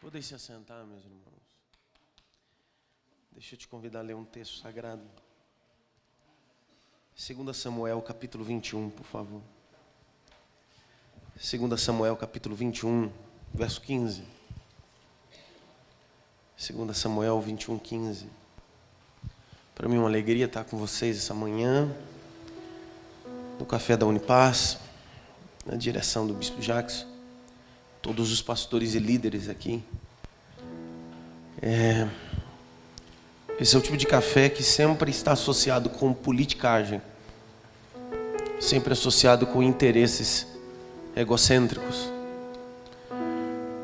Podem se assentar, meus irmãos. Deixa eu te convidar a ler um texto sagrado. 2 Samuel, capítulo 21, por favor. 2 Samuel, capítulo 21, verso 15. 2 Samuel 21, 15. Para mim é uma alegria estar com vocês essa manhã, no café da Unipaz, na direção do Bispo Jackson, todos os pastores e líderes aqui. Esse é o tipo de café que sempre está associado com politicagem, sempre associado com interesses egocêntricos,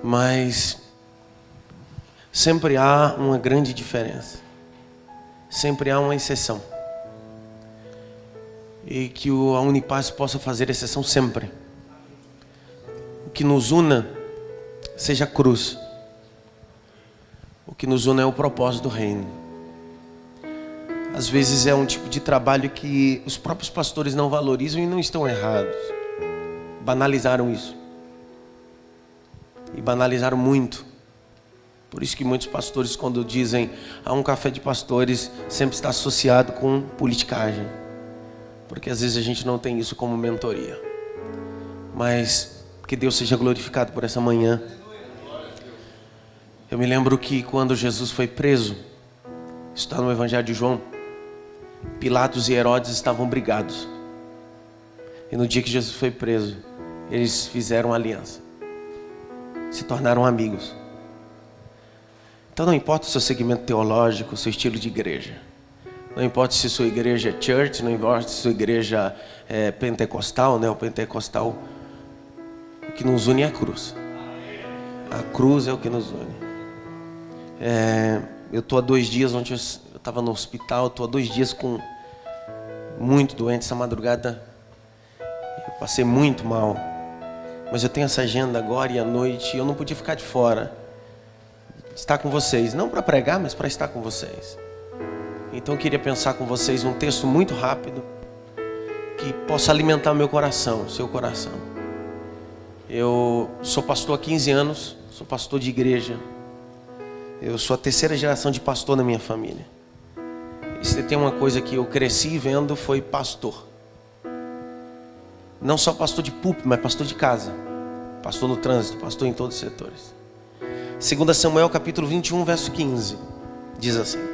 mas sempre há uma grande diferença, sempre há uma exceção, e que a Unipaz possa fazer exceção sempre. O que nos una seja a cruz, o que nos une é o propósito do reino. Às vezes é um tipo de trabalho que os próprios pastores não valorizam e não estão errados. Banalizaram isso. E banalizaram muito. Por isso que muitos pastores, quando dizem há um café de pastores, sempre está associado com politicagem. Porque às vezes a gente não tem isso como mentoria. Mas que Deus seja glorificado por essa manhã. Eu me lembro que quando Jesus foi preso, está no Evangelho de João, Pilatos e Herodes estavam brigados. E no dia que Jesus foi preso, eles fizeram aliança, se tornaram amigos. Então não importa o seu segmento teológico, o seu estilo de igreja, não importa se sua igreja é church, não importa se sua igreja é pentecostal, né? O pentecostal, o que nos une é a cruz. A cruz é o que nos une. Eu estou há 2 dias, ontem eu estava no hospital, estou há 2 dias muito doente. Essa madrugada eu passei muito mal, mas eu tenho essa agenda agora e à noite, eu não podia ficar de fora, estar com vocês, não para pregar, mas para estar com vocês. Então eu queria pensar com vocês um texto muito rápido, que possa alimentar meu coração, seu coração. Eu sou pastor há 15 anos, sou pastor de igreja. Eu sou a 3ª geração de pastor na minha família. E se tem uma coisa que eu cresci vendo, foi pastor. Não só pastor de púlpito, mas pastor de casa. Pastor no trânsito, pastor em todos os setores. 2 Samuel capítulo 21, verso 15. Diz assim: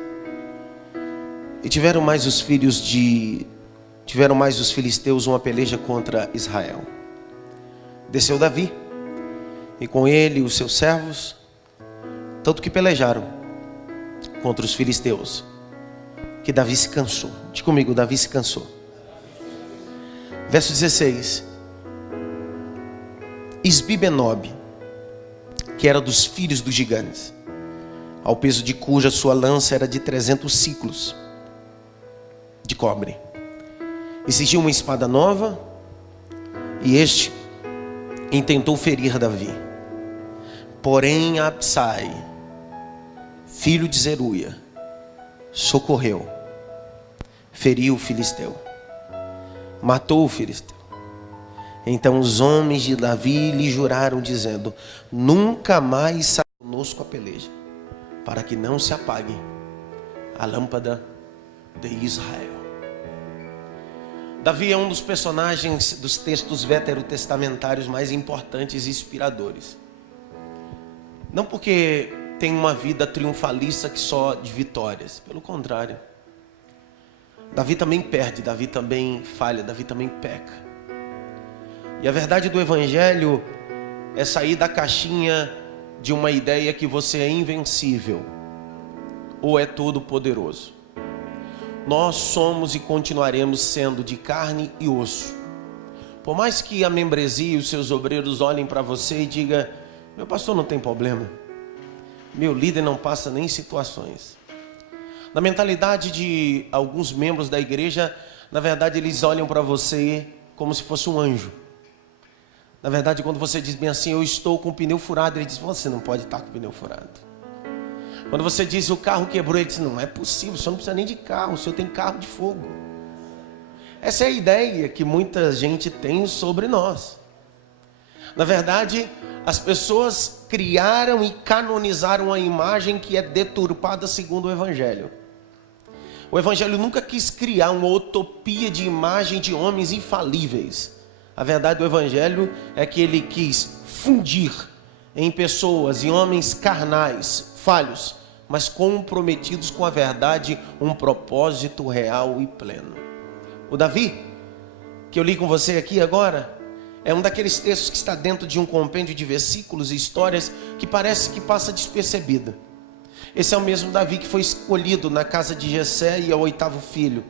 E tiveram mais os filisteus uma peleja contra Israel. Desceu Davi, e com ele os seus servos, tanto que pelejaram contra os filisteus, que Davi se cansou. Diga comigo, Davi se cansou. Verso 16. Isbi-Benob, que era dos filhos dos gigantes, ao peso de cuja sua lança era de 300 ciclos de cobre, exigiu uma espada nova, e este intentou ferir Davi. Porém Absai, filho de Zeruia, socorreu, feriu o filisteu, matou o filisteu. Então os homens de Davi lhe juraram, dizendo: nunca mais saia conosco a peleja, para que não se apague a lâmpada de Israel. Davi é um dos personagens dos textos veterotestamentários mais importantes e inspiradores. Não porque tem uma vida triunfalista que só de vitórias. Pelo contrário. Davi também perde, Davi também falha, Davi também peca. E a verdade do Evangelho é sair da caixinha de uma ideia que você é invencível ou é todo poderoso. Nós somos e continuaremos sendo de carne e osso. Por mais que a membresia e os seus obreiros olhem para você e digam: meu pastor não tem problema, meu líder não passa nem situações. Na mentalidade de alguns membros da igreja, na verdade eles olham para você como se fosse um anjo. Na verdade, quando você diz bem assim: eu estou com o pneu furado, ele diz: você não pode estar com o pneu furado. Quando você diz: o carro quebrou, ele diz: não é possível, o senhor não precisa nem de carro, o senhor tem carro de fogo. Essa é a ideia que muita gente tem sobre nós. Na verdade, as pessoas criaram e canonizaram a imagem que é deturpada segundo o Evangelho. O Evangelho nunca quis criar uma utopia de imagem de homens infalíveis. A verdade do Evangelho é que ele quis fundir em pessoas, em homens carnais, falhos, mas comprometidos com a verdade, um propósito real e pleno. O Davi, que eu li com você aqui agora, é um daqueles textos que está dentro de um compêndio de versículos e histórias que parece que passa despercebida. Esse é o mesmo Davi que foi escolhido na casa de Jessé e é o 8º filho.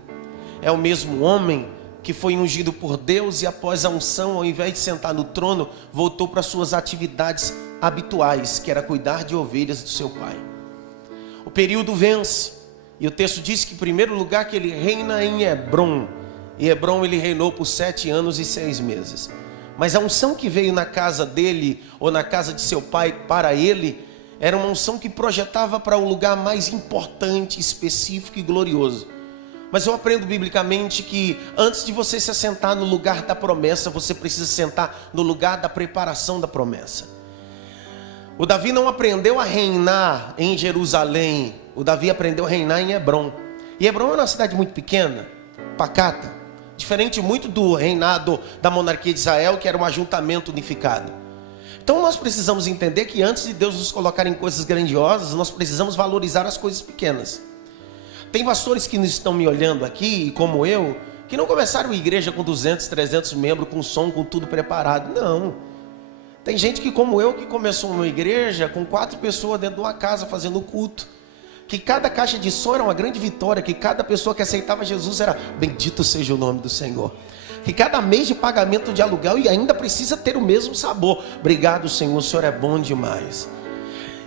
É o mesmo homem que foi ungido por Deus e após a unção, ao invés de sentar no trono, voltou para suas atividades habituais, que era cuidar de ovelhas do seu pai. O período vence, e o texto diz que em primeiro lugar que ele reina em Hebrom. Em Hebrom ele reinou por 7 anos e 6 meses. Mas a unção que veio na casa dele, ou na casa de seu pai, para ele, era uma unção que projetava para um lugar mais importante, específico e glorioso. Mas eu aprendo biblicamente que antes de você se assentar no lugar da promessa, você precisa sentar no lugar da preparação da promessa. O Davi não aprendeu a reinar em Jerusalém, o Davi aprendeu a reinar em Hebrom. E Hebrom é uma cidade muito pequena, pacata, diferente muito do reinado da monarquia de Israel, que era um ajuntamento unificado. Então nós precisamos entender que antes de Deus nos colocar em coisas grandiosas, nós precisamos valorizar as coisas pequenas. Tem pastores que estão me olhando aqui, como eu, que não começaram a igreja com 200, 300 membros, com som, com tudo preparado. Não. Tem gente que, como eu, que começou uma igreja com 4 pessoas dentro de uma casa fazendo culto. Que cada caixa de som era uma grande vitória, que cada pessoa que aceitava Jesus era bendito seja o nome do Senhor. Que cada mês de pagamento de aluguel e ainda precisa ter o mesmo sabor. Obrigado, Senhor, o Senhor é bom demais.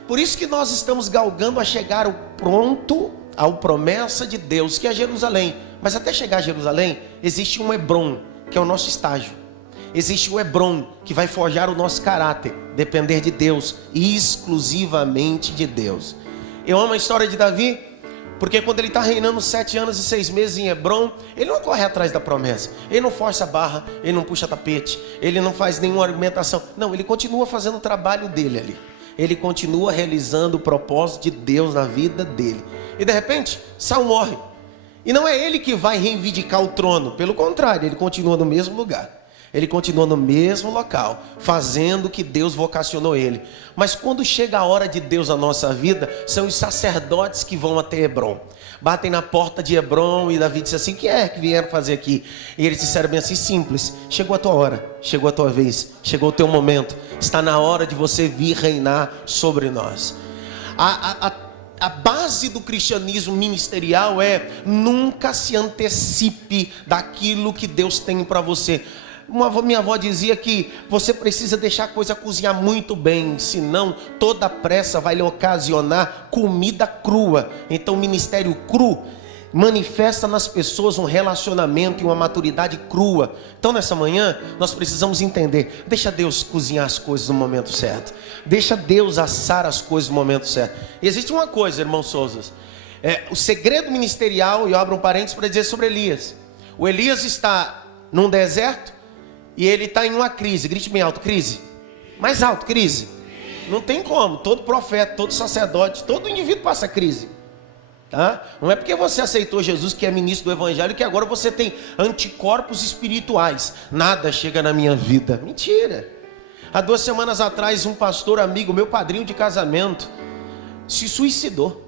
Por isso que nós estamos galgando a chegar ao pronto, à promessa de Deus, que é Jerusalém. Mas até chegar a Jerusalém, existe um Hebrom, que é o nosso estágio. Existe o Hebrom, que vai forjar o nosso caráter, depender de Deus, exclusivamente de Deus. Eu amo a história de Davi, porque quando ele está reinando 7 anos e 6 meses em Hebrom, ele não corre atrás da promessa, ele não força a barra, ele não puxa tapete, ele não faz nenhuma argumentação. Não, ele continua fazendo o trabalho dele ali. Ele continua realizando o propósito de Deus na vida dele. E de repente, Saul morre. E não é ele que vai reivindicar o trono, pelo contrário, ele continua no mesmo lugar. Ele continua no mesmo local, fazendo o que Deus vocacionou ele. Mas quando chega a hora de Deus na nossa vida, são os sacerdotes que vão até Hebrom. Batem na porta de Hebrom e Davi disse assim: o que é que vieram fazer aqui? E eles disseram bem assim, simples: chegou a tua hora, chegou a tua vez, chegou o teu momento. Está na hora de você vir reinar sobre nós. A base do cristianismo ministerial é: nunca se antecipe daquilo que Deus tem para você. Minha avó dizia que você precisa deixar a coisa cozinhar muito bem, senão toda pressa vai lhe ocasionar comida crua. Então o ministério cru manifesta nas pessoas um relacionamento e uma maturidade crua. Então nessa manhã nós precisamos entender: deixa Deus cozinhar as coisas no momento certo, deixa Deus assar as coisas no momento certo. E existe uma coisa, irmão Souza, o segredo ministerial, e eu abro um parênteses para dizer sobre Elias. O Elias está num deserto e ele está em uma crise. Grite bem alto: crise. Mais alto: crise. Não tem como, todo profeta, todo sacerdote, todo indivíduo passa crise, tá? Não é porque você aceitou Jesus, que é ministro do Evangelho, que agora você tem anticorpos espirituais. Nada chega na minha vida. Mentira. Há 2 semanas atrás, um pastor amigo, meu padrinho de casamento, se suicidou.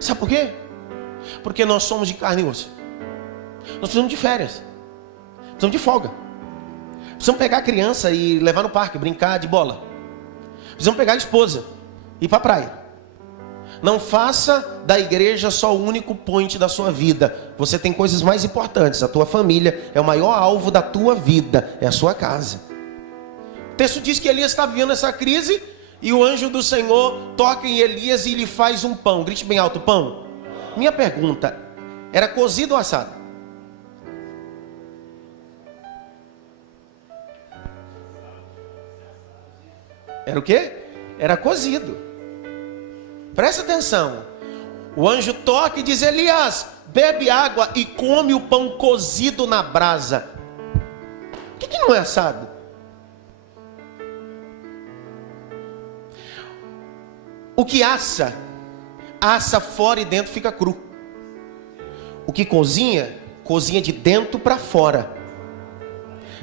Sabe por quê? Porque nós somos de carne e osso. Nós precisamos de férias, precisamos de folga. Precisamos pegar a criança e levar no parque, brincar de bola. Precisamos pegar a esposa e ir para a praia. Não faça da igreja só o único point da sua vida. Você tem coisas mais importantes. A tua família é o maior alvo da tua vida, é a sua casa. O texto diz que Elias está vivendo essa crise e o anjo do Senhor toca em Elias e lhe faz um pão. Grite bem alto: pão. Minha pergunta: era cozido ou assado? Era o quê? Era cozido. Presta atenção. O anjo toca e diz: Elias, bebe água e come o pão cozido na brasa. Por que não é assado? O que assa, assa fora e dentro fica cru. O que cozinha, cozinha de dentro para fora.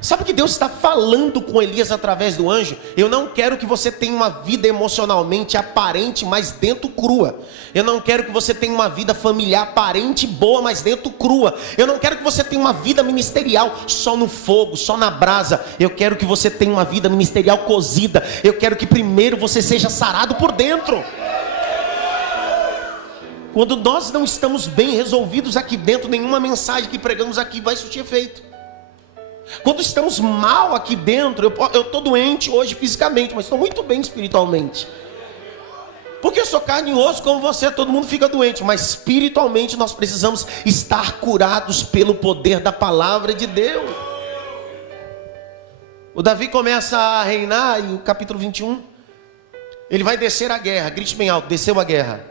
Sabe o que Deus está falando com Elias através do anjo? Eu não quero que você tenha uma vida emocionalmente aparente, mas dentro crua. Eu não quero que você tenha uma vida familiar aparente boa, mas dentro crua. Eu não quero que você tenha uma vida ministerial só no fogo, só na brasa. Eu quero que você tenha uma vida ministerial cozida. Eu quero que primeiro você seja sarado por dentro. Quando nós não estamos bem resolvidos aqui dentro, nenhuma mensagem que pregamos aqui vai surtir efeito. Quando estamos mal aqui dentro, eu estou doente hoje fisicamente, mas estou muito bem espiritualmente. Porque eu sou carne e osso como você, todo mundo fica doente, mas espiritualmente nós precisamos estar curados pelo poder da palavra de Deus. O Davi começa a reinar e o capítulo 21, ele vai descer a guerra, grite bem alto, desceu a guerra.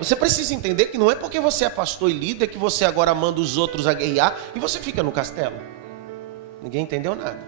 Você precisa entender que não é porque você é pastor e líder que você agora manda os outros a guerrear e você fica no castelo. Ninguém entendeu nada.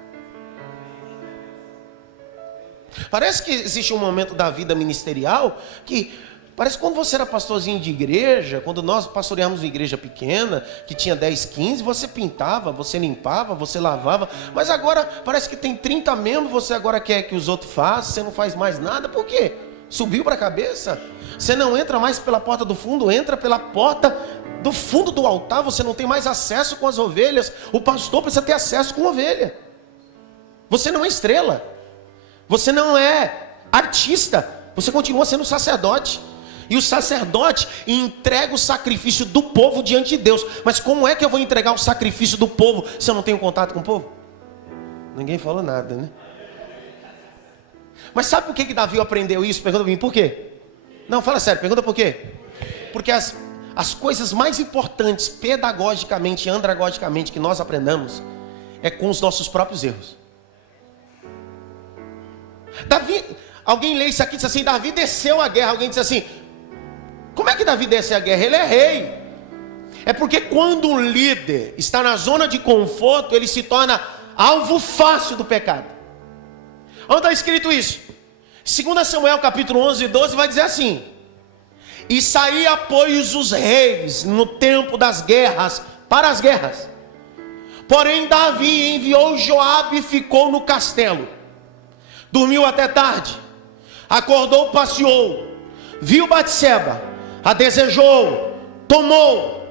Parece que existe um momento da vida ministerial que parece que quando você era pastorzinho de igreja, quando nós pastoreamos uma igreja pequena, que tinha 10, 15, você pintava, você limpava, você lavava, mas agora parece que tem 30 membros, você agora quer que os outros façam, você não faz mais nada, por quê? Subiu para a cabeça? Você não entra mais pela porta do fundo, entra pela porta do fundo do altar, você não tem mais acesso com as ovelhas. O pastor precisa ter acesso com a ovelha. Você não é estrela, você não é artista, você continua sendo sacerdote. E o sacerdote entrega o sacrifício do povo diante de Deus. Mas como é que eu vou entregar o sacrifício do povo se eu não tenho contato com o povo? Ninguém falou nada, né? Mas sabe por que Davi aprendeu isso? Pergunta para mim, por quê? Não, fala sério, pergunta por quê? Porque as coisas mais importantes pedagogicamente e andragogicamente que nós aprendamos é com os nossos próprios erros. Davi, alguém lê isso aqui e diz assim, Davi desceu a guerra. Alguém diz assim, como é que Davi desceu a guerra? Ele é rei. É porque quando um líder está na zona de conforto, ele se torna alvo fácil do pecado. Onde está escrito isso? 2 Samuel capítulo 11 e 12 vai dizer assim: e saía, pois, os reis no tempo das guerras, para as guerras. Porém Davi enviou Joabe e ficou no castelo. Dormiu até tarde, acordou, passeou, viu Batseba, a desejou, tomou.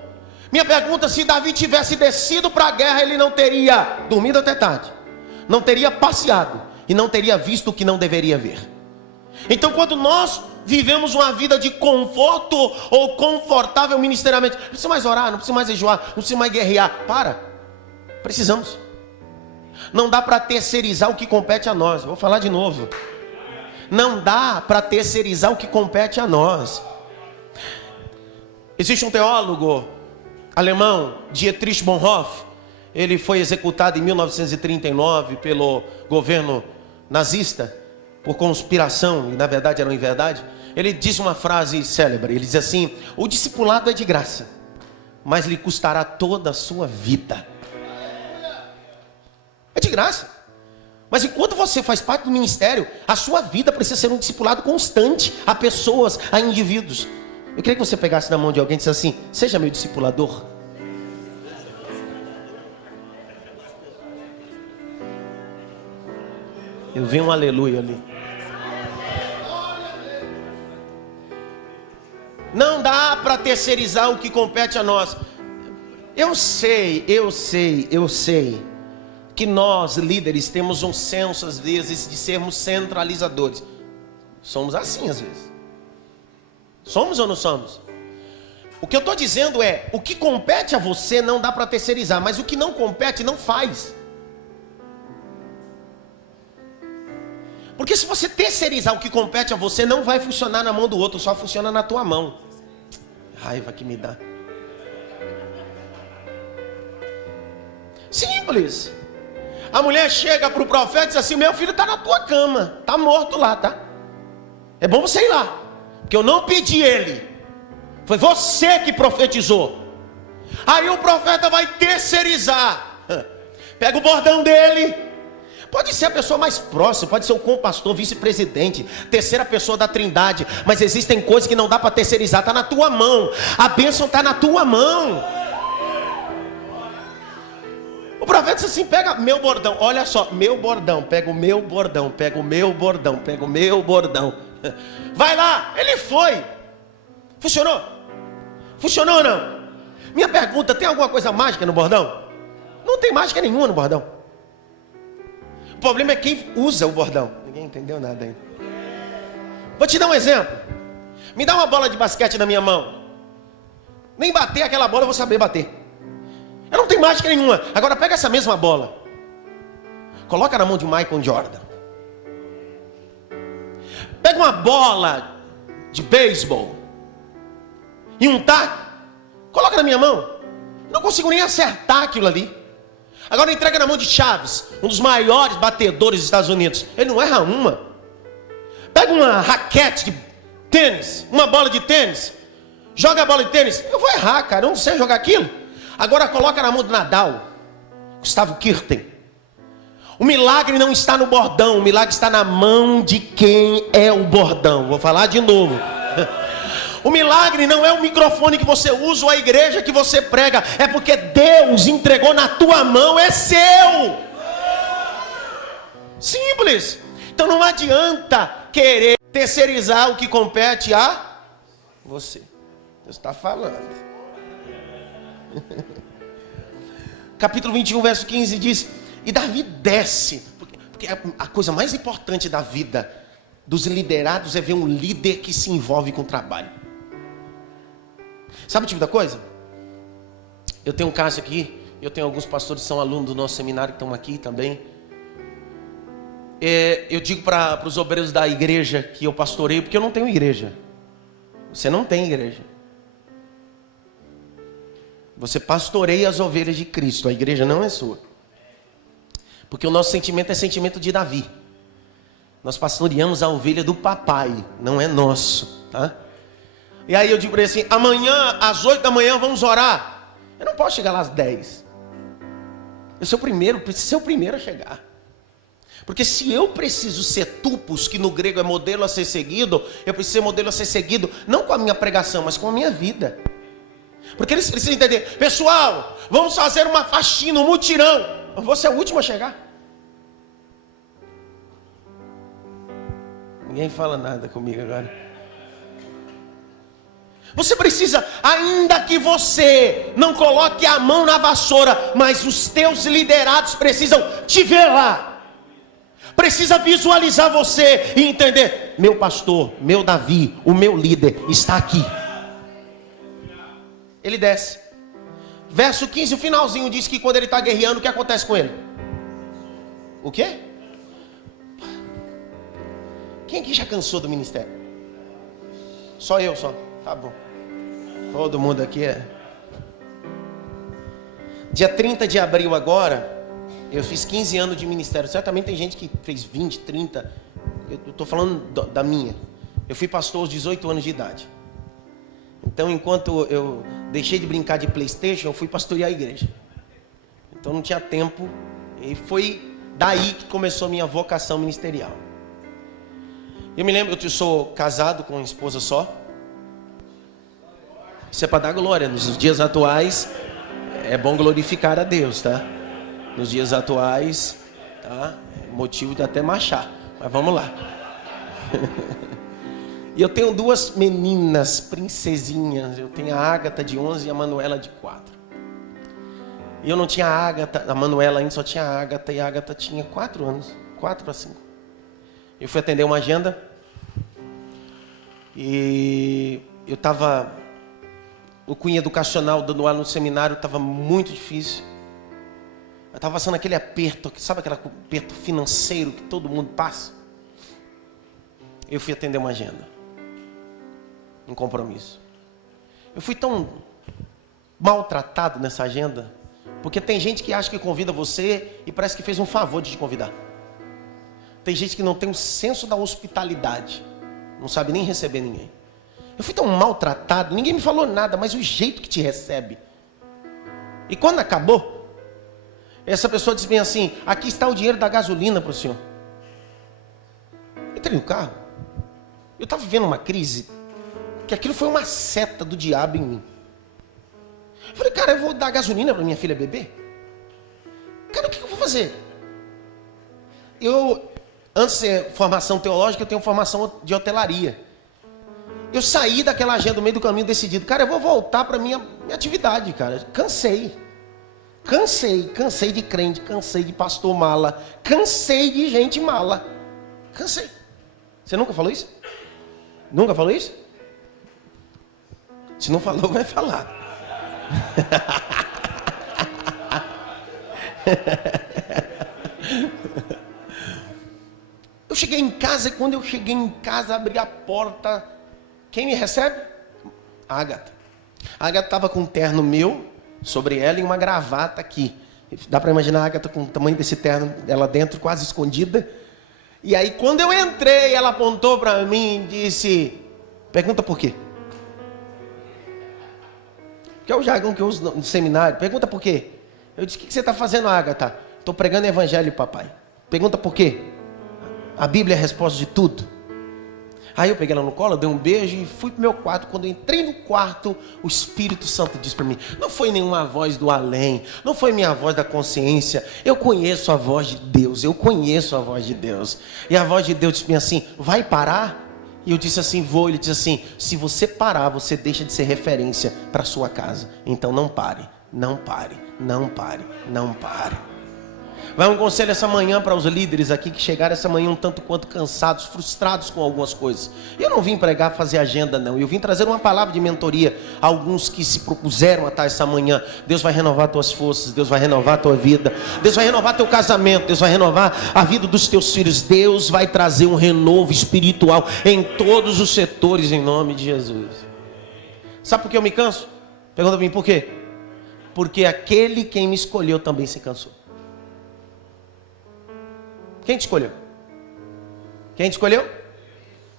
Minha pergunta, se Davi tivesse descido para a guerra, ele não teria dormido até tarde, não teria passeado e não teria visto o que não deveria ver. Então quando nós vivemos uma vida de conforto ou confortável ministerialmente, não precisa mais orar, não precisa mais jejuar, não precisa mais guerrear. Precisamos. Não dá para terceirizar o que compete a nós. Vou falar de novo. Não dá para terceirizar o que compete a nós. Existe um teólogo alemão, Dietrich Bonhoeffer. Ele foi executado em 1939 pelo governo nazista por conspiração, e na verdade era uma inverdade. Ele diz uma frase célebre, ele diz assim: o discipulado é de graça, mas lhe custará toda a sua vida. É de graça, mas enquanto você faz parte do ministério, a sua vida precisa ser um discipulado constante a pessoas, a indivíduos. Eu queria que você pegasse na mão de alguém e dissesse assim: seja meu discipulador. Eu vi um aleluia ali. Não dá para terceirizar o que compete a nós. Eu sei que nós líderes temos um senso às vezes de sermos centralizadores. Somos assim às vezes. Somos ou não somos? O que eu estou dizendo é, o que compete a você não dá para terceirizar, mas o que não compete não faz. Porque se você terceirizar o que compete a você, não vai funcionar na mão do outro, só funciona na tua mão. Raiva que me dá. Simples. A mulher chega para o profeta e diz assim: meu filho está na tua cama, está morto lá, tá? É bom você ir lá, porque eu não pedi ele, foi você que profetizou. Aí o profeta vai terceirizar, pega o bordão dele, Pode ser a pessoa mais próxima, pode ser o compastor, vice-presidente, terceira pessoa da Trindade, mas existem coisas que não dá para terceirizar, está na tua mão. A bênção está na tua mão. O profeta disse assim: pega meu bordão, olha só, meu bordão, pega o meu bordão, pega o meu bordão, pega o meu bordão. Vai lá, ele foi. Funcionou? Funcionou ou não? Minha pergunta: tem alguma coisa mágica no bordão? Não tem mágica nenhuma no bordão. O problema é quem usa o bordão. Ninguém entendeu nada ainda. Vou te dar um exemplo. Me dá uma bola de basquete na minha mão. Nem bater aquela bola eu vou saber bater. Eu não tenho mágica nenhuma. Agora pega essa mesma bola, coloca na mão de Michael Jordan. Pega uma bola de beisebol e um taco, coloca na minha mão. Não consigo nem acertar aquilo ali. Agora entrega na mão de Chaves, um dos maiores batedores dos Estados Unidos. Ele não erra uma. Pega uma raquete de tênis, uma bola de tênis, joga a bola de tênis. Eu vou errar, cara, eu não sei jogar aquilo. Agora coloca na mão do Nadal, Gustavo Kirten. O milagre não está no bordão, o milagre está na mão de quem é o bordão. Vou falar de novo. O milagre não é o microfone que você usa ou a igreja que você prega, é porque Deus entregou na tua mão, é seu. Simples. Então não adianta querer terceirizar o que compete a você. Deus está falando. Capítulo 21, verso 15 diz: e Davi desce, porque a coisa mais importante da vida dos liderados é ver um líder que se envolve com o trabalho. Sabe o tipo da coisa? Eu tenho um caso aqui, eu tenho alguns pastores que são alunos do nosso seminário que estão aqui também. Eu digo para os obreiros da igreja que eu pastoreio, porque eu não tenho igreja. Você não tem igreja. Você pastoreia as ovelhas de Cristo, a igreja não é sua. Porque o nosso sentimento é sentimento de Davi. Nós pastoreamos a ovelha do papai, não é nosso, tá? E aí eu digo para ele assim: amanhã às 8 da manhã vamos orar. Eu não posso chegar lá às 10. Eu sou o primeiro, preciso ser o primeiro a chegar. Porque se eu preciso ser tupos, que no grego é modelo a ser seguido, eu preciso ser modelo a ser seguido, não com a minha pregação, mas com a minha vida. Porque eles precisam entender: pessoal, vamos fazer uma faxina, um mutirão. Eu vou ser o último a chegar. Ninguém fala nada comigo agora. Você precisa, ainda que você não coloque a mão na vassoura, mas os teus liderados precisam te ver lá. Precisa visualizar você e entender: meu pastor, meu Davi, o meu líder está aqui. Ele desce. Verso 15, o finalzinho diz que quando ele está guerreando, o que acontece com ele? O quê? Quem aqui já cansou do ministério? Só eu, só. Tá bom. Todo mundo aqui é. Dia 30 de abril agora, eu fiz 15 anos de ministério. Certamente tem gente que fez 20, 30. Eu estou falando da minha. Eu fui pastor aos 18 anos de idade. Então, enquanto eu deixei de brincar de PlayStation, eu fui pastorear a igreja. Então não tinha tempo. E foi daí que começou a minha vocação ministerial. Eu me lembro, eu sou casado com uma esposa só. Isso é para dar glória. Nos dias atuais, é bom glorificar a Deus, tá? Nos dias atuais, tá? É motivo de até marchar. Mas vamos lá. E eu tenho duas meninas, princesinhas. Eu tenho a Ágata de 11 e a Manuela de 4. E eu não tinha a Ágata, a Manuela ainda só tinha a Ágata. E a Ágata tinha 4 anos, 4 para 5. Eu fui atender uma agenda. E eu estava... O cunho educacional dando aula no seminário estava muito difícil. Eu estava passando aquele aperto, sabe aquele aperto financeiro que todo mundo passa? Eu fui atender uma agenda. Um compromisso. Eu fui tão maltratado nessa agenda, porque tem gente que acha que convida você e parece que fez um favor de te convidar. Tem gente que não tem um senso da hospitalidade, não sabe nem receber ninguém. Eu fui tão maltratado, ninguém me falou nada, mas o jeito que te recebe. E quando acabou, Essa pessoa disse bem assim: aqui está o dinheiro da gasolina para o senhor. Entrei no carro. Eu estava vivendo uma crise, que aquilo foi uma seta do diabo em mim. Eu falei, cara, eu vou dar gasolina para minha filha beber? Cara, o que eu vou fazer? Antes de ter formação teológica, eu tenho formação de hotelaria. Eu saí daquela agenda no meio do caminho decidido, cara, eu vou voltar para minha atividade, cara. Cansei de crente, cansei de pastor mala, cansei de gente mala. Cansei. Você nunca falou isso? Nunca falou isso? Se não falou, vai falar. Eu cheguei em casa e quando eu cheguei em casa, abri a porta. Quem me recebe? A Agatha. A Agatha estava com um terno meu sobre ela e uma gravata aqui. Dá para imaginar a Agatha com o tamanho desse terno, ela dentro, quase escondida. E aí quando eu entrei, ela apontou para mim e disse, pergunta por quê? Que é o jargão que eu uso no seminário. Pergunta por quê? Eu disse, o que você está fazendo, Agatha? Estou pregando o evangelho, papai. Pergunta por quê? A Bíblia é a resposta de tudo. Aí eu peguei ela no colo, dei um beijo e fui para o meu quarto. Quando eu entrei no quarto, o Espírito Santo disse para mim, não foi nenhuma voz do além, não foi minha voz da consciência, eu conheço a voz de Deus, eu conheço a voz de Deus. E a voz de Deus disse para mim assim, vai parar? E eu disse assim, vou. Ele disse assim, se você parar, você deixa de ser referência para a sua casa. Então não pare, não pare, não pare, não pare. Vai um conselho essa manhã para os líderes aqui que chegaram essa manhã um tanto quanto cansados, frustrados com algumas coisas. Eu não vim pregar, fazer agenda não. Eu vim trazer uma palavra de mentoria a alguns que se propuseram a estar essa manhã. Deus vai renovar tuas forças, Deus vai renovar tua vida, Deus vai renovar teu casamento, Deus vai renovar a vida dos teus filhos. Deus vai trazer um renovo espiritual em todos os setores em nome de Jesus. Sabe por que eu me canso? Pergunta para mim, por quê? Porque aquele quem me escolheu também se cansou. Quem te escolheu? Quem te escolheu?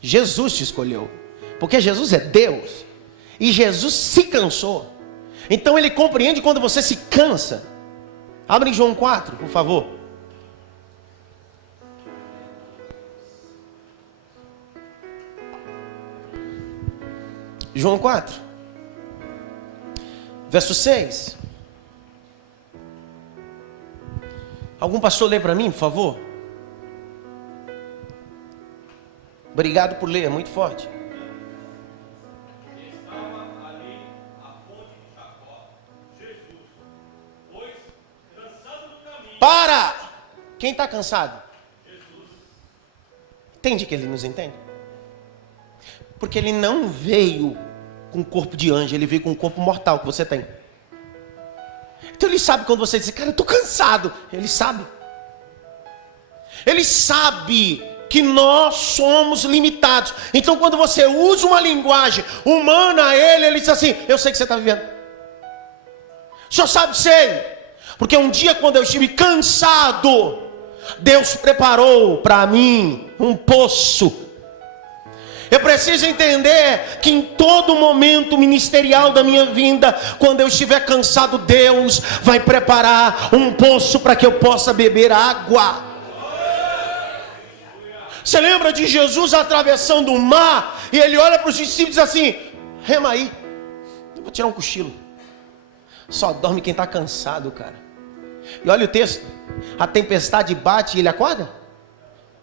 Jesus te escolheu. Porque Jesus é Deus. E Jesus se cansou. Então ele compreende quando você se cansa. Abre em João 4, por favor. João 4. Verso 6. Algum pastor lê para mim, por favor? Obrigado por ler, é muito forte. Estava ali a fonte de Jacó, Jesus, pois cansado do caminho. Para! Quem está cansado? Jesus. Entende que ele nos entende? Porque ele não veio com o corpo de anjo, ele veio com o corpo mortal que você tem. Então ele sabe quando você diz, cara, eu estou cansado. Ele sabe. Ele sabe que nós somos limitados. Então quando você usa uma linguagem humana a ele diz assim, eu sei que você está vivendo. O senhor sabe, sei. Porque um dia quando eu estive cansado, Deus preparou para mim um poço. Eu preciso entender que em todo momento ministerial da minha vida, quando eu estiver cansado, Deus vai preparar um poço para que eu possa beber água. Você lembra de Jesus atravessando o mar e ele olha para os discípulos e diz assim, rema aí, eu vou tirar um cochilo. Só dorme quem está cansado, cara. E olha o texto, a tempestade bate e ele acorda?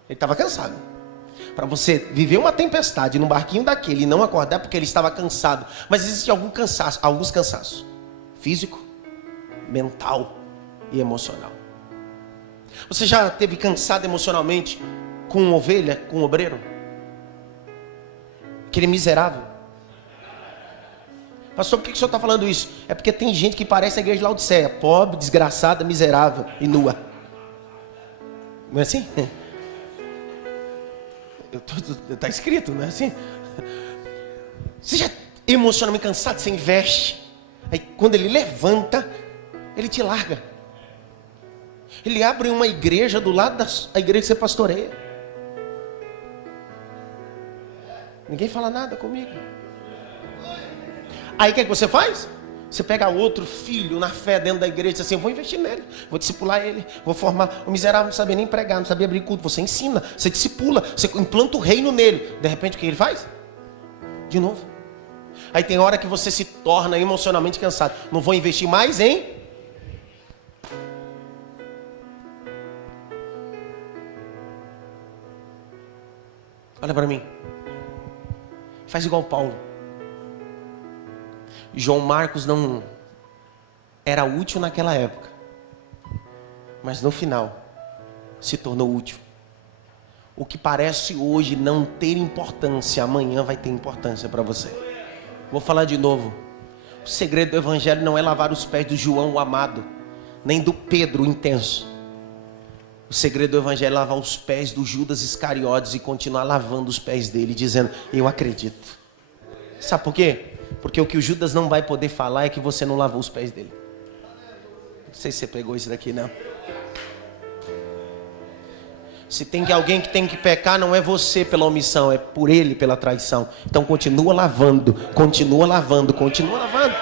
Ele estava cansado. Para você viver uma tempestade num barquinho daquele e não acordar porque ele estava cansado. Mas existe alguns cansaços, físico, mental e emocional. Você já esteve cansado emocionalmente com uma ovelha, com um obreiro? Aquele miserável. Pastor, por que o senhor está falando isso? É porque tem gente que parece a igreja de Laodiceia, pobre, desgraçada, miserável e nua. Não é assim? Está escrito, não é assim? Você já emocionalmente cansado, você investe. Aí quando ele levanta, ele te larga. Ele abre uma igreja do lado da igreja que você pastoreia. Ninguém fala nada comigo. Aí o que você faz? Você pega outro filho na fé dentro da igreja e diz assim, eu vou investir nele, vou discipular ele, vou formar. O miserável não sabia nem pregar, não sabia abrir culto. Você ensina, você discipula, você implanta o reino nele. De repente o que ele faz? De novo. Aí tem hora que você se torna emocionalmente cansado. Não vou investir mais em... Olha para mim. Faz igual Paulo. João Marcos não era útil naquela época, mas no final se tornou útil. O que parece hoje não ter importância, amanhã vai ter importância para você. Vou falar de novo. O segredo do evangelho não é lavar os pés do João o amado, nem do Pedro o intenso. O segredo do evangelho é lavar os pés do Judas Iscariotes e continuar lavando os pés dele, dizendo, eu acredito. Sabe por quê? Porque o que o Judas não vai poder falar é que você não lavou os pés dele. Não sei se você pegou isso daqui, não. Se tem alguém que tem que pecar, não é você pela omissão, é por ele pela traição. Então continua lavando, continua lavando, continua lavando.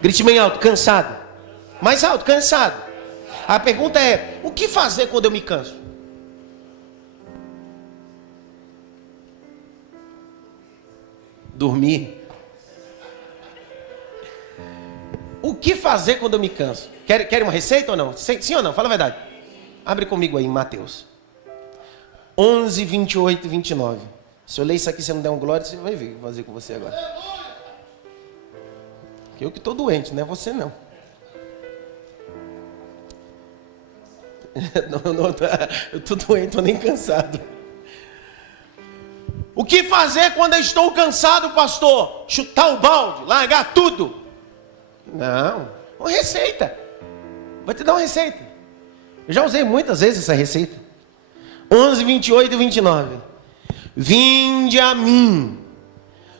Grite bem alto, cansado. Mais alto, cansado. A pergunta é, o que fazer quando eu me canso? Dormir. O que fazer quando eu me canso? Quer uma receita ou não? Sim ou não? Fala a verdade. Abre comigo aí em Mateus 11, 28 e 29. Se eu ler isso aqui e você não der um glória, você vai ver o que eu vou fazer com você agora. Eu que estou doente, não é você não. Eu estou doente, estou nem cansado. O que fazer quando eu estou cansado, pastor? Chutar o balde, largar tudo? Não, uma receita. Vou te dar uma receita. Eu já usei muitas vezes essa receita. 11, 28 e 29. Vinde a mim,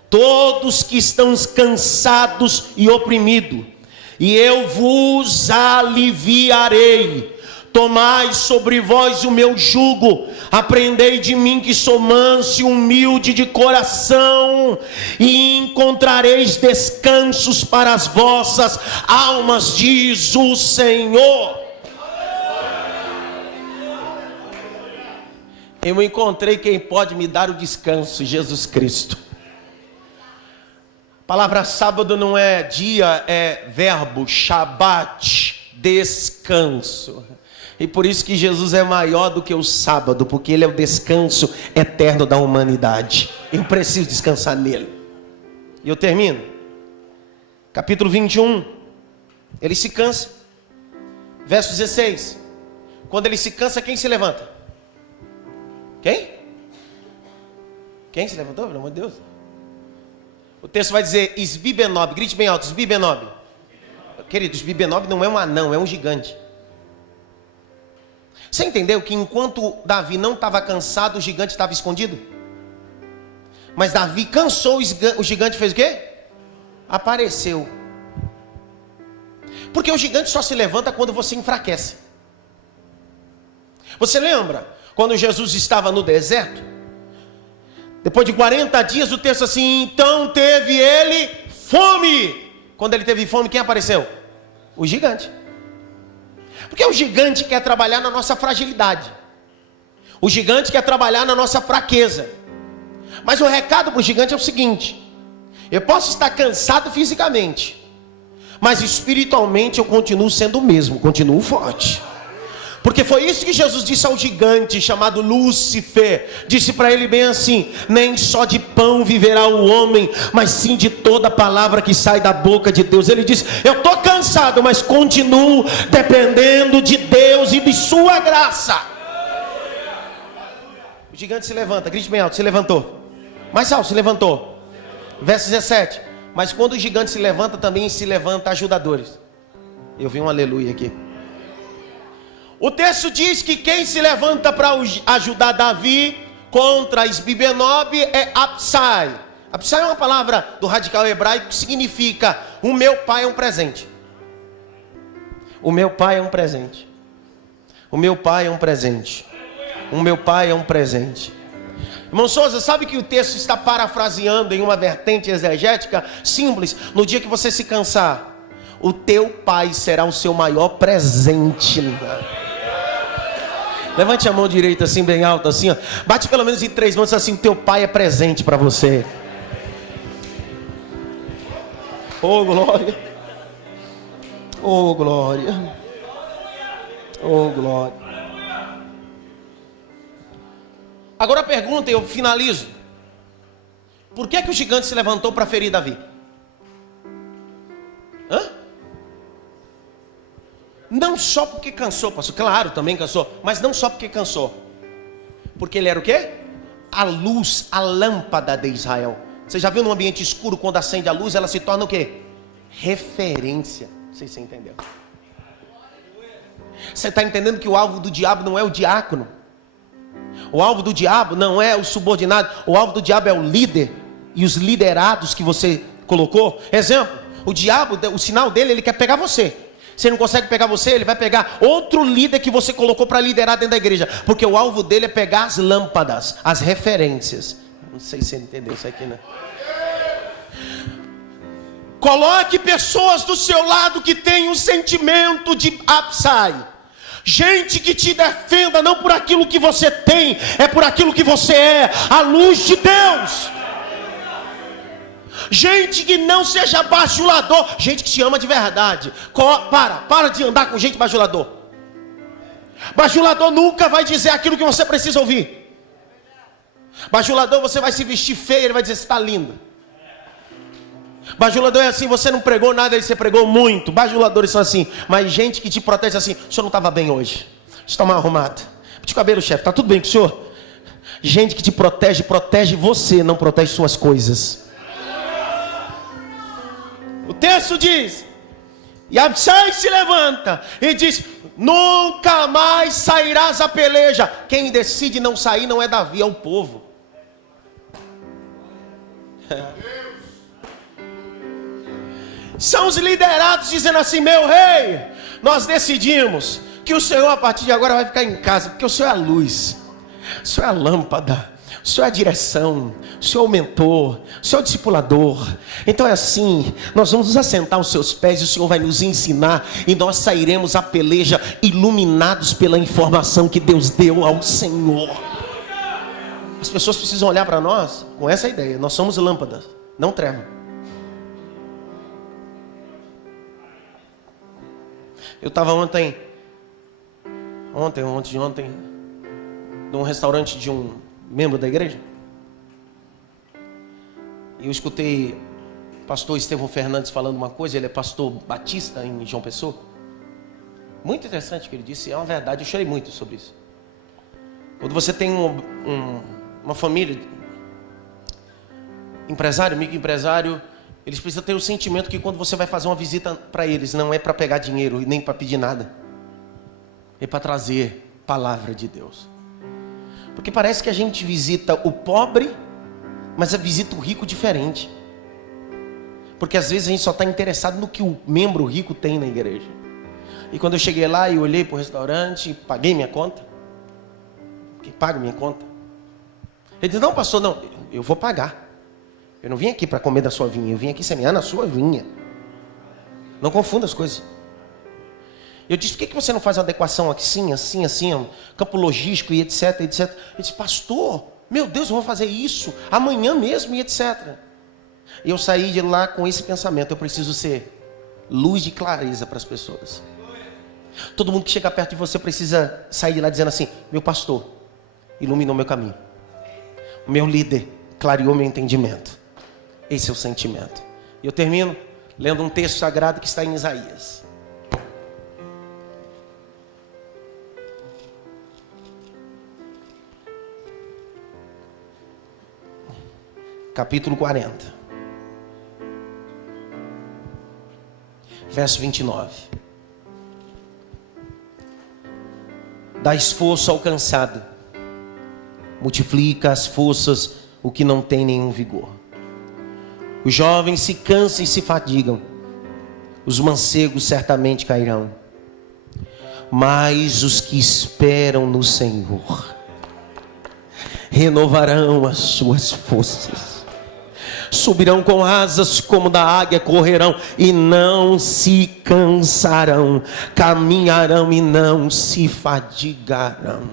todos que estão cansados e oprimidos, e eu vos aliviarei. Tomai sobre vós o meu jugo, aprendei de mim que sou manso e humilde de coração, e encontrareis descansos para as vossas almas, diz o Senhor. Eu encontrei quem pode me dar o descanso, Jesus Cristo. A palavra sábado não é dia, é verbo, Shabat, descanso. E por isso que Jesus é maior do que o sábado, porque ele é o descanso eterno da humanidade. Eu preciso descansar nele. E eu termino. Capítulo 21. Ele se cansa. Verso 16. Quando ele se cansa, quem se levanta? Quem? Quem se levantou, pelo amor de Deus? O texto vai dizer Isbibenob. Grite bem alto, Isbibenob. Querido, Isbibenob não é um anão, é um gigante. Você entendeu que enquanto Davi não estava cansado, o gigante estava escondido? Mas Davi cansou, o gigante fez o quê? Apareceu. Porque o gigante só se levanta quando você enfraquece. Você lembra? Quando Jesus estava no deserto? Depois de 40 dias, o texto assim, então teve ele fome. Quando ele teve fome, quem apareceu? O gigante. Porque o gigante quer trabalhar na nossa fragilidade. O gigante quer trabalhar na nossa fraqueza. Mas o recado para o gigante é o seguinte: eu posso estar cansado fisicamente, mas espiritualmente eu continuo sendo o mesmo, continuo forte. Porque foi isso que Jesus disse ao gigante chamado Lúcifer. Disse para ele bem assim: nem só de pão viverá o homem, mas sim de toda palavra que sai da boca de Deus. Ele disse: eu estou cansado, mas continuo dependendo de Deus e de sua graça. O gigante se levanta, grite bem alto, se levantou. Mais alto, se levantou. Verso 17. Mas quando o gigante se levanta, também se levanta ajudadores. Eu vi um aleluia aqui. O texto diz que quem se levanta para ajudar Davi contra Isbibenob é Absai. Absai é uma palavra do radical hebraico que significa: o meu pai é um presente. O meu pai é um presente. O meu pai é um presente. O meu pai é um presente. Irmão Souza, sabe que o texto está parafraseando em uma vertente exegética simples? No dia que você se cansar, o teu pai será o seu maior presente. Levante a mão direita assim, bem alta, assim, ó. Bate pelo menos em 3 mãos assim, o teu pai é presente para você. Oh, glória. Oh, glória. Oh, glória. Agora a pergunta, eu finalizo. Por que o gigante se levantou para ferir Davi? Hã? Não só porque cansou, pastor. Claro, também cansou. Mas não só porque cansou. Porque ele era o quê? A luz, a lâmpada de Israel. Você já viu num ambiente escuro, quando acende a luz, ela se torna o quê? Referência. Não sei se você entendeu. Você está entendendo que o alvo do diabo não é o diácono. O alvo do diabo não é o subordinado. O alvo do diabo é o líder e os liderados que você colocou. Exemplo, o diabo, o sinal dele, ele quer pegar você. Se ele não consegue pegar você, ele vai pegar outro líder que você colocou para liderar dentro da igreja. Porque o alvo dele é pegar as lâmpadas, as referências. Não sei se você entendeu isso aqui, né? Coloque pessoas do seu lado que têm um sentimento de upside. Gente que te defenda não por aquilo que você tem, é por aquilo que você é, a luz de Deus. Gente que não seja bajulador, gente que te ama de verdade. Para de andar com gente bajulador. Bajulador nunca vai dizer aquilo que você precisa ouvir. Bajulador, você vai se vestir feio, ele vai dizer, você está lindo. Bajulador é assim, você não pregou nada, aí você pregou muito. Bajuladores são assim. Mas gente que te protege assim, o senhor não estava bem hoje, você está mal arrumado. De cabelo, chefe, está tudo bem com o senhor? Gente que te protege, protege você, não protege suas coisas. O texto diz, e Absai se levanta e diz, nunca mais sairás a peleja. Quem decide não sair não é Davi, é o povo. São os liderados dizendo assim, meu rei, nós decidimos que o Senhor a partir de agora vai ficar em casa, porque o Senhor é a luz, o Senhor é a lâmpada, o Senhor é a direção, o Senhor é o mentor, o Senhor é o discipulador. Então é assim, nós vamos nos assentar aos seus pés e o Senhor vai nos ensinar e nós sairemos a peleja iluminados pela informação que Deus deu ao Senhor. As pessoas precisam olhar para nós com essa ideia, nós somos lâmpadas, não treva. Eu estava ontem, num restaurante de um membro da igreja. E eu escutei o pastor Estevão Fernandes falando uma coisa, ele é pastor batista em João Pessoa. Muito interessante o que ele disse, é uma verdade, eu chorei muito sobre isso. Quando você tem uma família, empresário, amigo empresário, eles precisam ter o sentimento que quando você vai fazer uma visita para eles, não é para pegar dinheiro e nem para pedir nada. É para trazer palavra de Deus. Porque parece que a gente visita o pobre, mas visita o rico diferente. Porque às vezes a gente só está interessado no que o membro rico tem na igreja. E quando eu cheguei lá e olhei para o restaurante, paguei minha conta. Quem paga minha conta? Ele disse, não pastor, não, eu vou pagar. Eu não vim aqui para comer da sua vinha, eu vim aqui semear na sua vinha. Não confunda as coisas. Eu disse, por que você não faz uma adequação assim, campo logístico e etc, etc. Ele disse, pastor, meu Deus, eu vou fazer isso amanhã mesmo e etc. E eu saí de lá com esse pensamento, eu preciso ser luz de clareza para as pessoas. Todo mundo que chega perto de você precisa sair de lá dizendo assim, meu pastor iluminou meu caminho. O meu líder clareou meu entendimento. Esse é o sentimento. E eu termino lendo um texto sagrado que está em Isaías. Capítulo 40. Verso 29. Dá esforço ao cansado, multiplica as forças o que não tem nenhum vigor. Os jovens se cansam e se fadigam, os mancebos certamente cairão, mas os que esperam no Senhor renovarão as suas forças. Subirão com asas como da águia, correrão e não se cansarão, caminharão e não se fadigarão.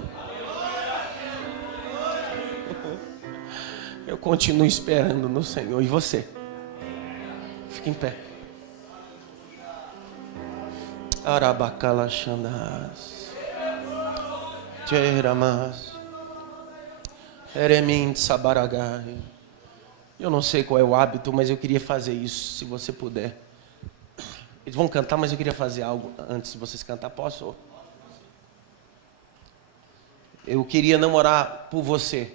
Eu continuo esperando no Senhor. E você? Fique em pé. Arabacalachandas, Teramas, Eremin Sabaragai. Eu não sei qual é o hábito, mas eu queria fazer isso, se você puder. Eles vão cantar, mas eu queria fazer algo antes de vocês cantar. Posso? Eu queria não orar por você.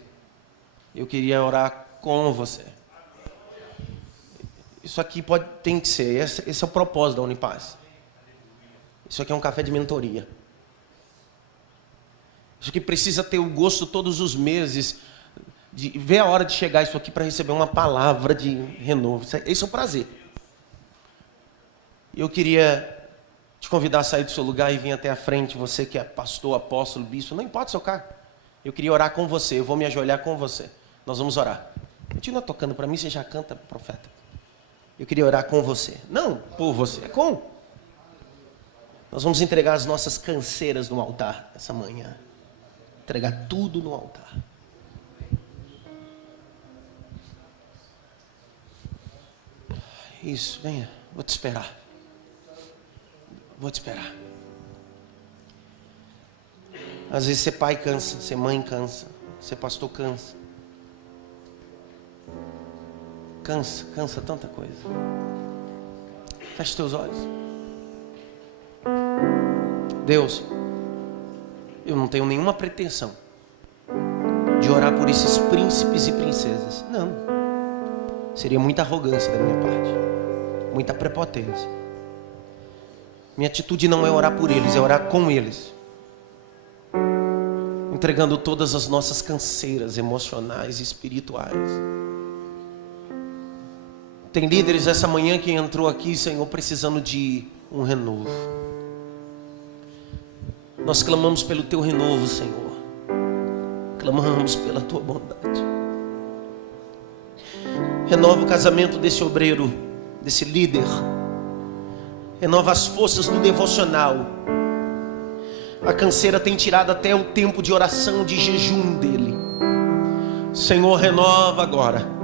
Eu queria orar com você. Isso aqui tem que ser. Esse é o propósito da Unipaz. Isso aqui é um café de mentoria. Isso aqui precisa ter o gosto todos os meses de ver a hora de chegar isso aqui para receber uma palavra de renovo. Esse é o prazer. Eu queria te convidar a sair do seu lugar e vir até a frente, você que é pastor, apóstolo, bispo, não importa o seu cargo. Eu queria orar com você, eu vou me ajoelhar com você. Nós vamos orar. Continua tocando para mim, você já canta, profeta. Eu queria orar com você. Não por você, é com. Nós vamos entregar as nossas canseiras no altar essa manhã. Entregar tudo no altar. Isso, venha, vou te esperar. Vou te esperar. Às vezes ser pai cansa, ser mãe cansa, ser pastor cansa. Cansa tanta coisa. Feche teus olhos. Deus, eu não tenho nenhuma pretensão de orar por esses príncipes e princesas. Não. Seria muita arrogância da minha parte. Muita prepotência. Minha atitude não é orar por eles, é orar com eles. Entregando todas as nossas canseiras emocionais e espirituais. Tem líderes essa manhã que entrou aqui, Senhor, precisando de um renovo. Nós clamamos pelo Teu renovo, Senhor. Clamamos pela Tua bondade. Renova o casamento desse obreiro, desse líder. Renova as forças do devocional. A canseira tem tirado até o tempo de oração, de jejum dele. Senhor, renova agora.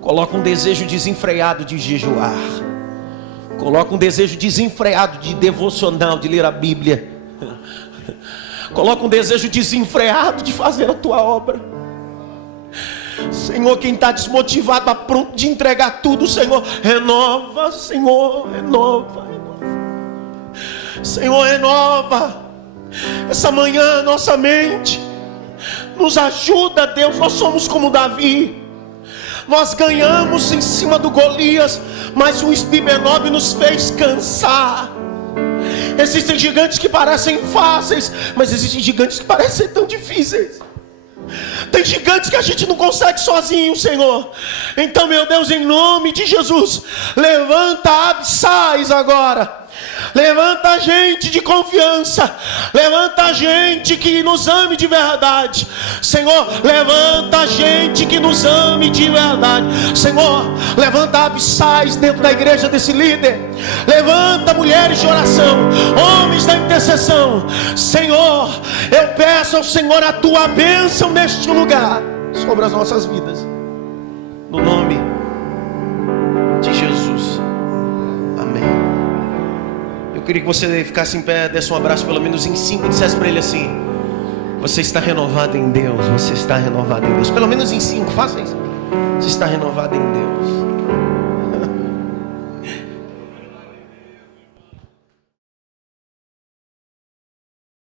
Coloca um desejo desenfreado de jejuar. Coloca um desejo desenfreado de devocional, de ler a Bíblia. Coloca um desejo desenfreado de fazer a Tua obra. Senhor, quem está desmotivado, a pronto de entregar tudo, Senhor, renova, Senhor, renova. Senhor, renova essa manhã nossa mente. Nos ajuda, Deus. Nós somos como Davi. Nós ganhamos em cima do Golias, mas o Esbibenob nos fez cansar. Existem gigantes que parecem fáceis, mas existem gigantes que parecem tão difíceis. Tem gigantes que a gente não consegue sozinho, Senhor. Então, meu Deus, em nome de Jesus, levanta Absais agora. Levanta a gente de confiança. Levanta a gente que nos ame de verdade. Senhor, levanta a gente que nos ame de verdade. Senhor, levanta Absais dentro da igreja desse líder. Levanta mulheres de oração, homens da intercessão. Senhor, eu peço ao Senhor a Tua bênção neste lugar sobre as nossas vidas. No nome de Jesus. Amém. Eu queria que você ficasse em pé, desse um abraço pelo menos em 5 e dissesse para ele assim: você está renovado em Deus, você está renovado em Deus. Pelo menos em 5, faça isso. Você está renovado em Deus.